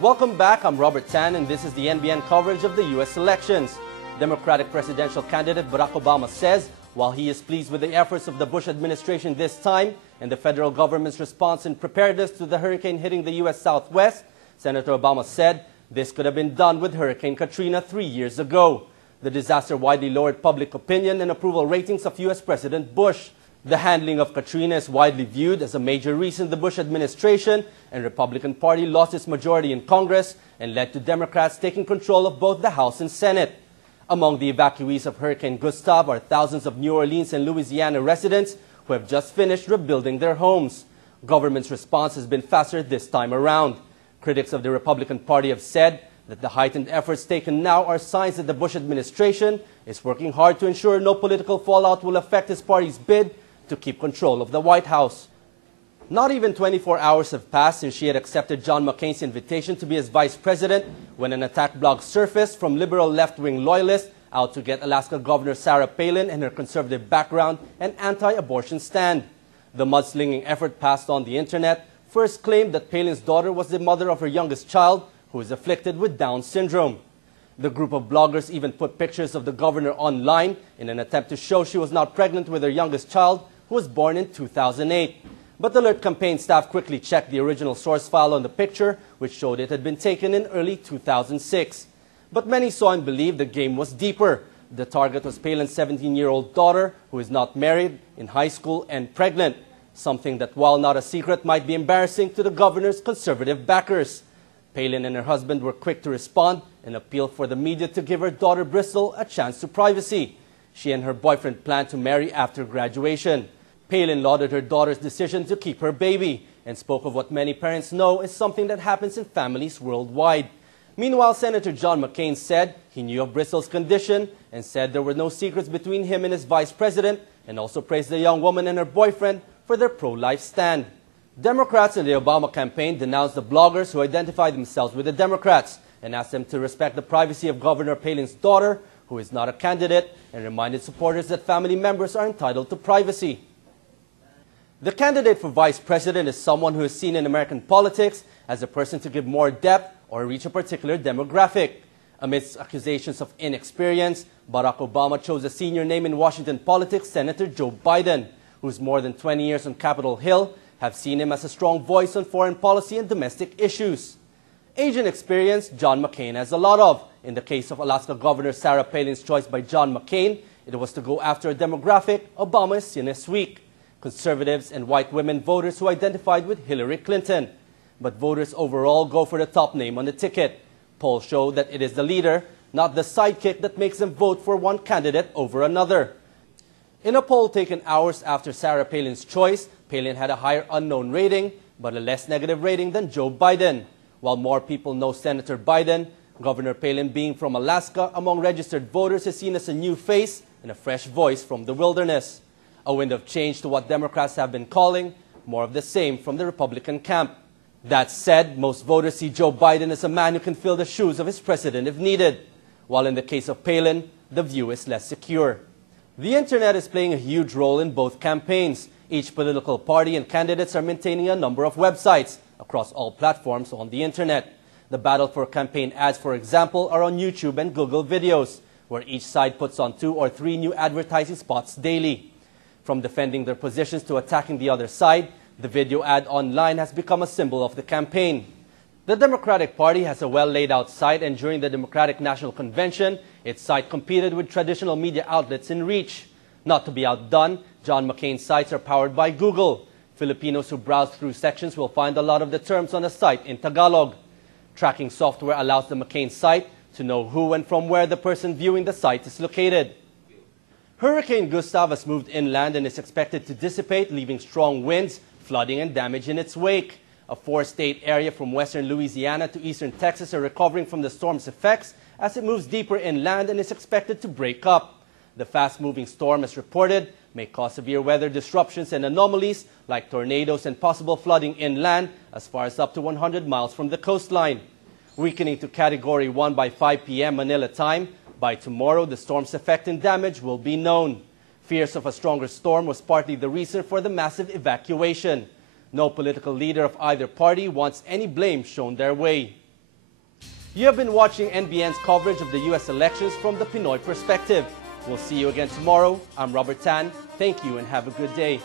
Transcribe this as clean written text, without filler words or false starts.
Welcome back, I'm Robert Tan, and this is the NBN coverage of the U.S. elections. Democratic presidential candidate Barack Obama says while he is pleased with the efforts of the Bush administration this time and the federal government's response and preparedness to the hurricane hitting the U.S. Southwest, Senator Obama said this could have been done with Hurricane Katrina 3 years ago. The disaster widely lowered public opinion and approval ratings of U.S. President Bush. The handling of Katrina is widely viewed as a major reason the Bush administration and Republican Party lost its majority in Congress and led to Democrats taking control of both the House and Senate. Among the evacuees of Hurricane Gustav are thousands of New Orleans and Louisiana residents who have just finished rebuilding their homes. Government's response has been faster this time around. Critics of the Republican Party have said that the heightened efforts taken now are signs that the Bush administration is working hard to ensure no political fallout will affect his party's bid to keep control of the White House. Not even 24 hours have passed since she had accepted John McCain's invitation to be his vice president when an attack blog surfaced from liberal left-wing loyalists out to get Alaska Governor Sarah Palin and her conservative background and anti-abortion stand. The mudslinging effort passed on the internet first claimed that Palin's daughter was the mother of her youngest child, who is afflicted with Down syndrome. The group of bloggers even put pictures of the governor online in an attempt to show she was not pregnant with her youngest child, who was born in 2008. But the Alert campaign staff quickly checked the original source file on the picture, which showed it had been taken in early 2006. But many saw and believed the game was deeper. The target was Palin's 17-year-old daughter, who is not married, in high school, and pregnant, something that, while not a secret, might be embarrassing to the governor's conservative backers. Palin and her husband were quick to respond and appeal for the media to give her daughter Bristol a chance to privacy. She and her boyfriend planned to marry after graduation. Palin lauded her daughter's decision to keep her baby and spoke of what many parents know is something that happens in families worldwide. Meanwhile, Senator John McCain said he knew of Bristol's condition and said there were no secrets between him and his vice president, and also praised the young woman and her boyfriend for their pro-life stand. Democrats in the Obama campaign denounced the bloggers who identified themselves with the Democrats and asked them to respect the privacy of Governor Palin's daughter, who is not a candidate, and reminded supporters that family members are entitled to privacy. The candidate for vice president is someone who is seen in American politics as a person to give more depth or reach a particular demographic. Amidst accusations of inexperience, Barack Obama chose a senior name in Washington politics, Senator Joe Biden, whose more than 20 years on Capitol Hill have seen him as a strong voice on foreign policy and domestic issues. Age and experience, John McCain has a lot of. In the case of Alaska Governor Sarah Palin's choice by John McCain, it was to go after a demographic Obama is seen as weak: conservatives and white women voters who identified with Hillary Clinton. But voters overall go for the top name on the ticket. Polls show that it is the leader, not the sidekick, that makes them vote for one candidate over another. In a poll taken hours after Sarah Palin's choice, Palin had a higher unknown rating, but a less negative rating than Joe Biden. While more people know Senator Biden, Governor Palin, being from Alaska, among registered voters is seen as a new face and a fresh voice from the wilderness. A wind of change to what Democrats have been calling more of the same from the Republican camp. That said, most voters see Joe Biden as a man who can fill the shoes of his president if needed, while in the case of Palin, the view is less secure. The internet is playing a huge role in both campaigns. Each political party and candidates are maintaining a number of websites across all platforms on the internet. The battle for campaign ads, for example, are on YouTube and Google videos, where each side puts on 2 or 3 new advertising spots daily. From defending their positions to attacking the other side, the video ad online has become a symbol of the campaign. The Democratic Party has a well-laid-out site, and during the Democratic National Convention, its site competed with traditional media outlets in reach. Not to be outdone, John McCain's sites are powered by Google. Filipinos who browse through sections will find a lot of the terms on the site in Tagalog. Tracking software allows the McCain site to know who and from where the person viewing the site is located. Hurricane Gustav has moved inland and is expected to dissipate, leaving strong winds, flooding, and damage in its wake. A 4-state area from western Louisiana to eastern Texas are recovering from the storm's effects as it moves deeper inland and is expected to break up. The fast-moving storm, as reported, may cause severe weather disruptions and anomalies like tornadoes and possible flooding inland as far as up to 100 miles from the coastline. Weakening to Category 1 by 5 p.m. Manila time, by tomorrow the storm's effect and damage will be known. Fears of a stronger storm was partly the reason for the massive evacuation. No political leader of either party wants any blame shown their way. You have been watching NBN's coverage of the U.S. elections from the Pinoy Perspective. We'll see you again tomorrow. I'm Robert Tan. Thank you and have a good day.